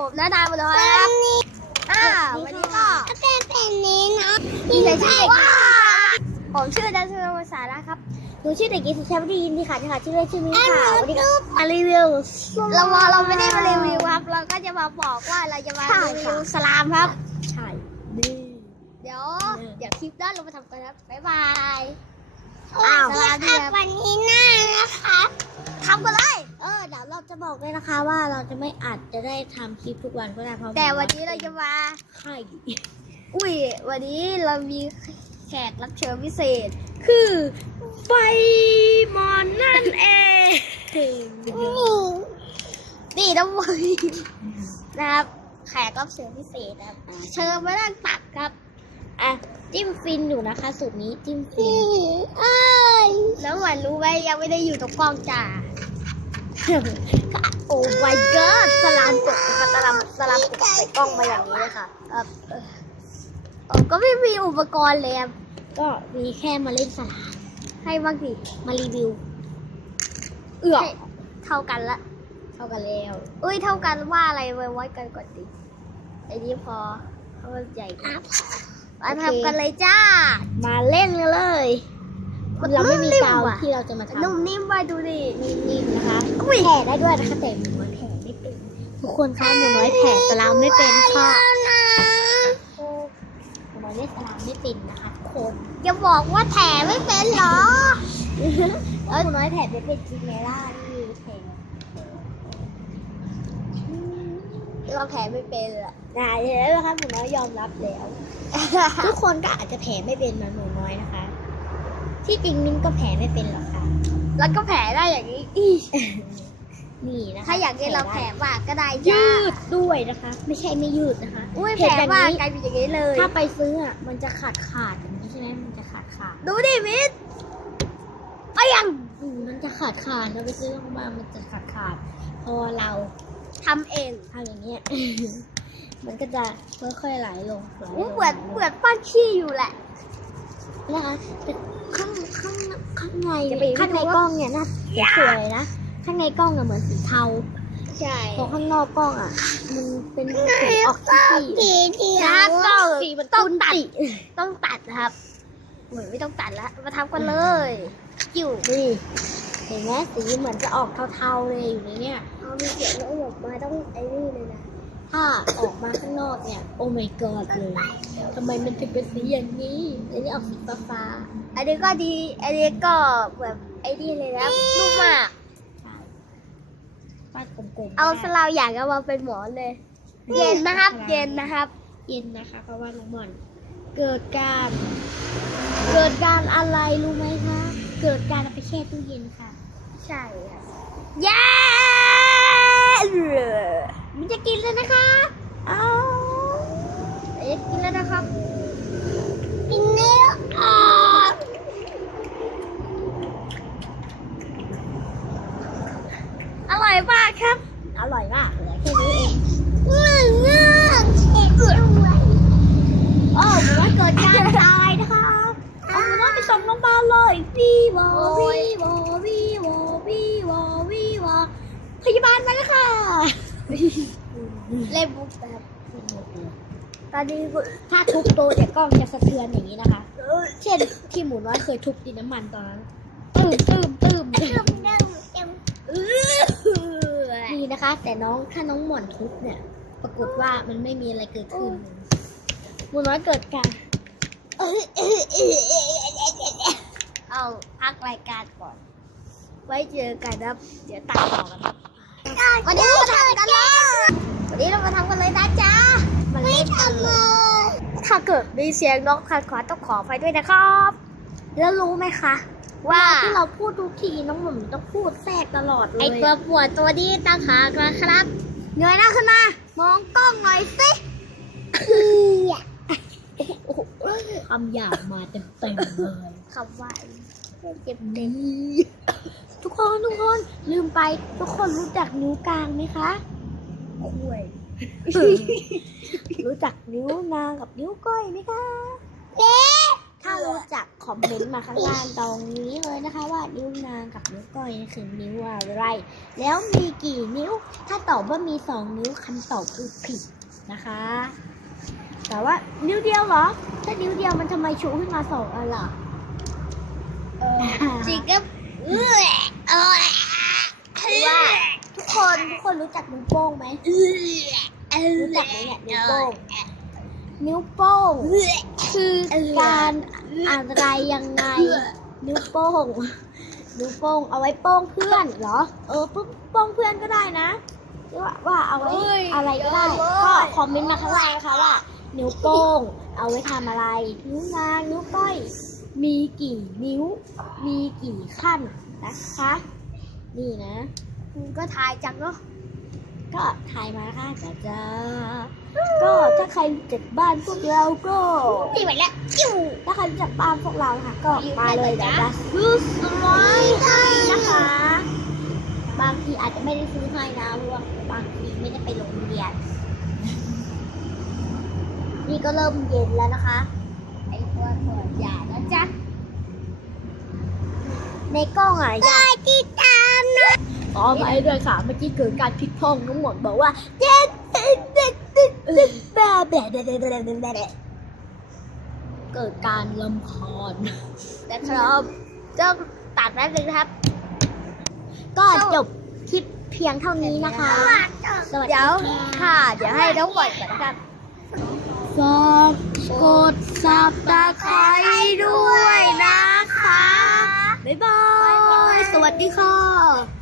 ผมนะดาวเลยครับอ่าวันนี้ก็เป็นเป็นนี้นะมีใครชื่อเด็กหญิงผมชื่อดัชนภาษานะครับหนูชื่อเด็กหญิงสุชาติดีนี่ค่ะนี่ค่ะชื่อเล่นชื่อมิ้นค่ะวันนี้ก็มารีวิวเรามาเราไม่ได้มารีวิวครับ เราก็จะมาบอกว่าเราจะมาใช่รีค่ะวิวสลามครับ ใช่ดีเดี๋ยวเดี๋ยวคลิปหน้าเรามาทำกันครับบ๊ายบายอ้าวสวัสดีครับ บอกเลยนะคะว่าเราจะไม่อาจจะได้ทำคลิปทุกวันก็ได้เพราะแต่วันนี้เราจะมา ไข่อุ้ย วันนี้เรามีแขกรับเชิญพิเศษ คือใบมอนนั่นเองนี่น้องบอยนะครับ แขกรับเชิญพิเศษนะครับเชิญมานั่งตักครับ อะ จิ้มฟินอยู่นะคะ สูตรนี้จิ้มฟินเอ้ยแล้วหวานรู้ไหมยังไม่ได้อยู่ตรงกล้องจ่า โอ้ my god สลามตกนะคะสลามสลามตกใส่กล้องมาอย่างนี้เลยค่ะเออเออเออก็ไม่มีอุปกรณ์เลยอะก็มีแค่มาเล่นสลามให้บ้างสิมารีวิว เอือกให้เท่ากันละ เท่ากันแล้วอุ้ยเท่ากันว่าอะไรไว้ไว้กันก่อนดิไอ้นี่พอเขาใหญ่กว่ามาทำกันเลยจ้า มาเล่นกันเลยมันเราไม่มีนุ่มๆกาวอะที่เราจะมาทำนุ่มนิ่มไว้ดูดินิ่มๆนะคะอุ้ยแผ่ ได้ด้วยนะคะแต่หนูน้อยแผ่ไม่เป็นทุกคนคะหนูน้อยแผ่สลามไม่เป็นค่ะหนูน้อยเล่นสลามไม่เป็นนะคะทุกคนอย่าบอกว่าแถไม่เป็นเหรอเออหนูน้อยแผ่ไม่เป็นจริงไหมล่ะนี่แผ่เราแถไม่เป็นอะได้แล้วนะคะหนูน้อยยอมรับแล้ว ทุกคนก็อาจจะแผ่ไม่เป็นเหมือนหนูน้อยนะคะ ที่จริงมิ้นก็แผ่ไม่เป็นหรอกค่ะ แล้วก็แผลได้อย่างนี้อี นี่นะคะถ้าอยากให้เราแผลมากก็ได้ยืจ้าดด้วยนะคะ ไม่ใช่ไม่ยืดนะคะอุ้ยเห็แผลนอย่างมากนี้กลายเป็นอย่างนี้เลย ถ้าไปซื้ออะมันจะขาดขาดอย่างนี้ใช่ไหมมันจะขาดขาดดูดิมิดไปยังอืมมันจะขาดขาดเราไปซื้อมามันจะขาดขาด พอเราทำเองทำอย่างเงี้ยมันก็จะค่อยๆไหลลงไหลลอู้งเหมือนเหมือนป้านขี้อยู่แหละนะคะแต่ข้างข้างข้างในจะไปข้างในกล้องเนี่ยน่าสวยนะ ข้างในกล้องอะเหมือนสีเทาใช่พอข้างนอกกล้องอะมันเป็นสีออกสีทีครับก็สีมันต้ต้องนตัดติต้องตัดนะครับเหมือนไม่ต้องตัดแล้วมาทำกันเลยอยู่นี่เห็นไหมสีเหมือนจะออกเทาๆเลยอยู่ในเนี่ยเอามีเสียงแล้วออกมาต้องไอ้นี่เลยนะถ้าออกมาข้างนอกเนี่ย โอ้ my god เลยทำไมมันถึงเป็นสีอย่างนี้อันนี้ออกสีฟ้าอันนี้ก็ดีอันนี้ก็แบบไอ้นี่เลยนะนุ่มมากๆใช่ฟาดกลมๆเอาสได้ลาวอยากเอามาเป็นหมอนเลย เย็นนะครับ เย็นนะครับ เย็นนะคะ เพราะว่าน้องหมอน เกิดการ เกิดการอะไรรู้ไหมคะ เกิดการเอาไปแช่ตู้เย็นค่ะ ใช่ครับเย้มันจะกินเลยนะคะ เอาเอ๊ะกินแล้วนะครับ กินเนื้อออก อร่อยมากครับ อร่อยมากเลยแค่นี้เอง เงื่อนเงื่อนเอ็ดด้วย โอ้หมูว่าเกิดการตายนะคะเอาหมูว่าไปส่งโรงพยาบาลเลยวีวอวีวอวีวอวีวอวีวอพยาบาลมาแล้วค่ะ เล่นบุ๊กแบบตอนนี้ถ้าทุบโตะเนี่ยกล้องจะสะเทือนอย่างนี้นะคะ เช่นที่หมูน้อยเคยทุบดินน้ำมันตอนนั้นตืมตืมตืมเริ่มนี่นะคะ แต่น้องถ้าน้องหม่อนทุบเนี่ย ปรากฏว่ามันไม่มีอะไรเกิดขึ้นหมูน้อยเกิดการเอาพักรายการก่อน ไว้เจอกันนะครับ เดี๋ยวตัดต่อกันครับวันนี้เราทำกันเลยวั นนี้เรามาทำกันเลยนะจ๊ะมันไม่ทำเลย ถ้าเกิดมีเสียงนกขัดขวางต้องขอไปด้วยนะครับ แล้วรู้ไหมคะ ว่าที่เราพูดทุกทีน้องหม่อนต้องพูดแทรกตลอดเลย ไอตัวปวดตัวนี้ตั้งหากนะครับเงยหน้าขึ้นมา มองกล้องหน่อยสิคำหยาบมาเต็มเต็มๆเลยคำว่าเจ็บเต็นี่มทุกคนทุกคนลืมไปทุกคนรู้จักนิ้วกลางไหมคะ คุยรู้จักนิ้วนางกับนิ้วก้อยไหมคะถ้ารู้จักคอมเมนต์มาข้างล่างตรงนี้เลยนะคะ ว่านิ้วนางกับนิ้วก้อยนี่คือนิ้วอะไร แล้วมีกี่นิ้ว ถ้าตอบว่ามีสองนิ้วคำตอบคือผิดนะคะ แต่ว่านิ้วเดียวเหรอ ถ้านิ้วเดียวมันทำไมชูขึ้นมาสองอันล่ะเออจริงก็เออเออว่าทุก คนทุกคนรู้จักนิ้วโป้งไหมรู้จักไหมเนี่ยนิ้วโป้งนิ้วโป้งคือการอะไรยังไง นิ้วโป้งนิ้วโป้งเอาไว้โป้งเพื่อนเหรอ เออปุ๊บโป้งเพื่อนก็ได้นะหรือว่าว่าเอาไว้อะไรก็ได้ก็คอมเมนต์มาข้างล่างนะคะว่า นิ้วโป้ง เอาไว้ทำอะไร นิ้วนางนิ้วก้อยมีกี่นิ้ว มีกี่ขั้นนะคะ นี่นะ ก็ทายจังเนาะก็ถ่ายมาค่ะจ้าจ้าก็ถ้าใครรู้จักบ้านพวกเราก็นี่ไปแล้วจิ้วถ้าใครรู้จักบ้านพวกเราค่ะ ก็อยู่มาเลยได้นะไหมจ๊ะจ๊ะซื้อสไลด์ให้นะคะ บางทีอาจจะไม่ได้ซื้อให้นะเพราะว่าบางทีไม่ได้ไปโรงเรียนนี่ก็เริ่มเย็นแล้วนะคะไอ้ตัวตัวอย่านะจ๊ะในกล้องอะอยากติดตามนะ ขอไปด้วยค่ะ เมื่อกี้เกิดการพลิกพ้องทั้งหมดบอกว่าเด็ดเด็ดเด็ดเด็ดเด็ดแบบแบบแบบแบบแบบเกิดการลำคาญนะครับจะตัดแป๊บนึงนะครับ ก็จบคลิปเพียงเท่านี้นะคะ สวัสดีค่ะ เดี๋ยวให้น้องบอยก่อนครับฝากกดซับตะไคร้ด้วยนะคะ บ๊ายบาย สวัสดีค่ะ